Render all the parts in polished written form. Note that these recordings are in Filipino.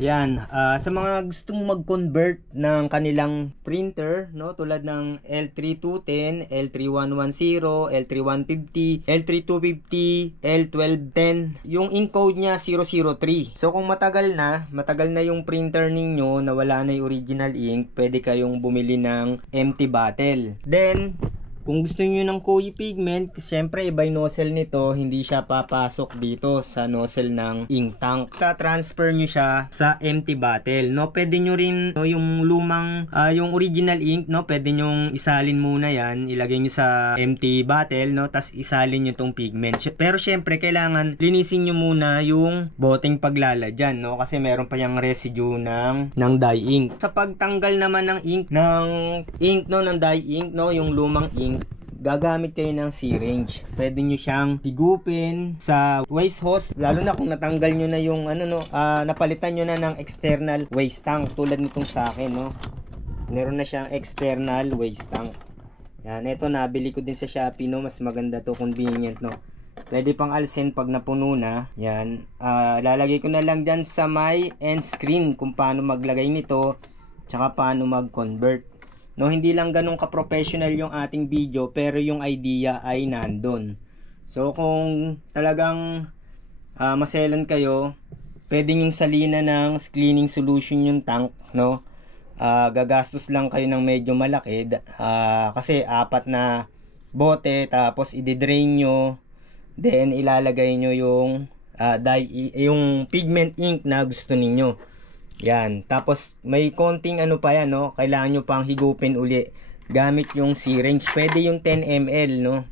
Yan, sa mga gustong mag-convert ng kanilang printer, no, tulad ng L3210, L3110, L3150, L3250, L1210, yung encode niya 003. So kung matagal na yung printer ninyo na wala na yung original ink, pwede kayong bumili ng empty bottle. Then kung gusto niyo ng Koei pigment, syempre iba yung nozzle nito, hindi siya papasok dito sa nozzle ng ink tank. Transfer niyo siya sa empty bottle, no? Pwede niyo rin, no, yung lumang yung original ink, no, pwede niyo isalin muna yan, ilagay niyo sa empty bottle, no, tas isalin niyo tong pigment. Pero syempre kailangan linisin niyo muna yung boteng paglalagyan, no, kasi meron pa yung residue ng dye ink. Sa pagtanggal naman ng ink no, ng dye ink, no, yung lumang ink, gagamit kayo ng syringe. Pwede nyo siyang higupin sa waste hose, lalo na kung natanggal nyo na yung napalitan nyo na ng external waste tank, tulad nitong sa akin, no. Meron na siyang external waste tank. Yan, ito nabili ko din sa Shopee, no. Mas maganda to, convenient, no. Pwede pang alsin pag napuno na. Yan, lalagay ko na lang dyan sa my end screen kung paano maglagay nito, tsaka paano mag-convert. No, hindi lang ganun ka-professional yung ating video, pero yung idea ay nandun. So kung talagang maselan kayo, pwede yung salina ng cleaning solution yung tank, no. Gagastos lang kayo ng medyo malaki, kasi 4 na bote, tapos i-drain nyo, then ilalagay nyo yung yung pigment ink na gusto ninyo. Yan, tapos may konting pa yan, no, kailangan nyo pang higupin uli gamit yung syringe. Pwede yung 10 ml, no.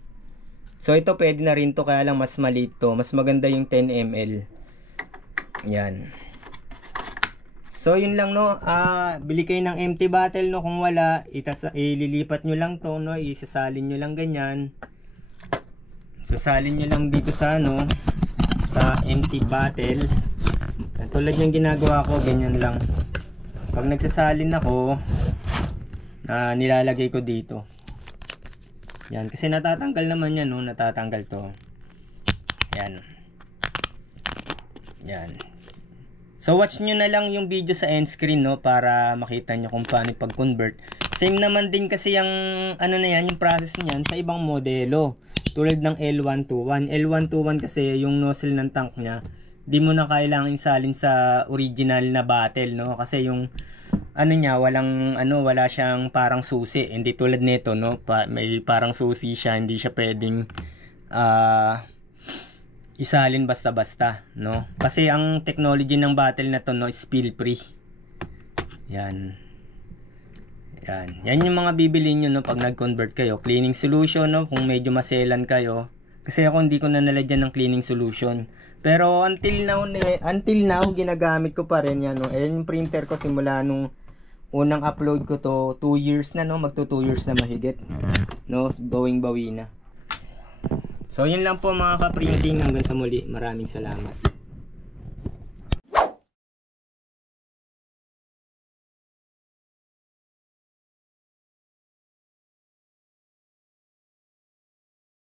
So ito pwede na rin to, kaya lang mas maliit to, mas maganda yung 10 ml. Yan. So yun lang, no. Bili kayo ng empty bottle, no. Kung wala, ililipat nyo lang to, no, isasalin nyo lang ganyan, sasalin nyo lang dito sa sa empty bottle. Tulad yung ginagawa ko, ganyan lang. Pag nagsasalin ako, nilalagay ko dito. Yan, kasi natatanggal naman yan, no? Natatanggal to. Yan. Yan. So watch nyo na lang yung video sa end screen, no, para makita nyo kung paano pag-convert. Same naman din kasi yung yung process niyan sa ibang modelo. Tulad ng L121. L121 kasi yung nozzle ng tank niya, di mo na kailangan isalin sa original na bottle, no, kasi yung niya wala siyang parang susi, hindi tulad nito, no, may parang susi siya, hindi siya pwedeng isalin basta-basta, no, kasi ang technology ng bottle na to, no, spill free. Yan yung mga bibili nyo, no, pag nag-convert kayo. Cleaning solution, no, kung medyo maselan kayo, kasi ako hindi ko na nalagyan ng cleaning solution. Pero until now ginagamit ko pa rin yan, no. Yung printer ko simula nung unang upload ko to, 2 years na, no, magto 2 years na mahigit, no, bawing-bawi na. So yun lang po mga ka-printing, hanggang sa muli, maraming salamat.